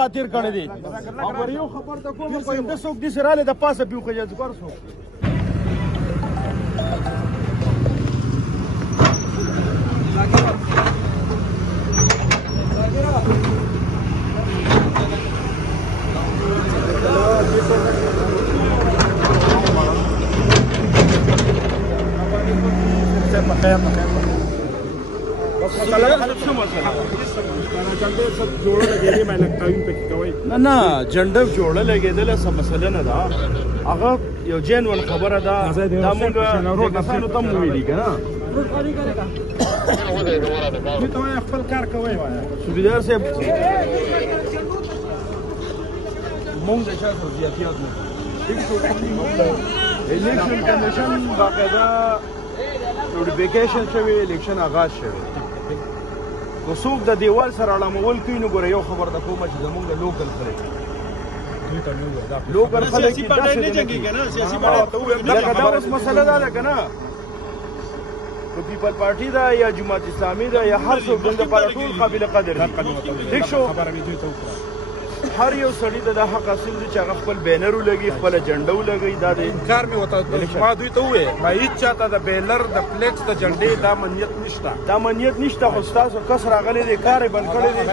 خاطر کړی دی او پر یو خبر ته کوم په انده څوک دې سره د پاسه پیوخه جذبر څوک نه نه جنډه جوړه لګېدله څه مسله نه ده هغه یو جینون خبره ده دا موږ کسانو ته هم ویلي که نه خپل کار کوئ سوبیدار صاحب موږ د چا سره زیاتیات نه الیکشن کمیشن باقاعده نوټیفیکیشن شوی الیکشن آغاز شوی که څوک د دیوال سره اړمول کوي نو ګوره یو خبر ده کومه چې زموږ د لوکل خلک لوکل خلک لکه دا اوس مسله ده لکه نه که پیپل پارټي ده یا جماعت اسلامي ده یا هر څوک دلته لپاره ټول قابل قدر دي ټیک شو هر یو سړي ته د حق حاصل دی چې هغه خپل بینر ولګي خپله جنډه ولګوي دا د انکار مې ورته ما دوی ته وویل ما هېڅ چاته د بیلر د فلیکس د جنډې دا امنیت نشته دا امنیت نشته خو ستاسو کس راغلی دی کار یې بند کړی دی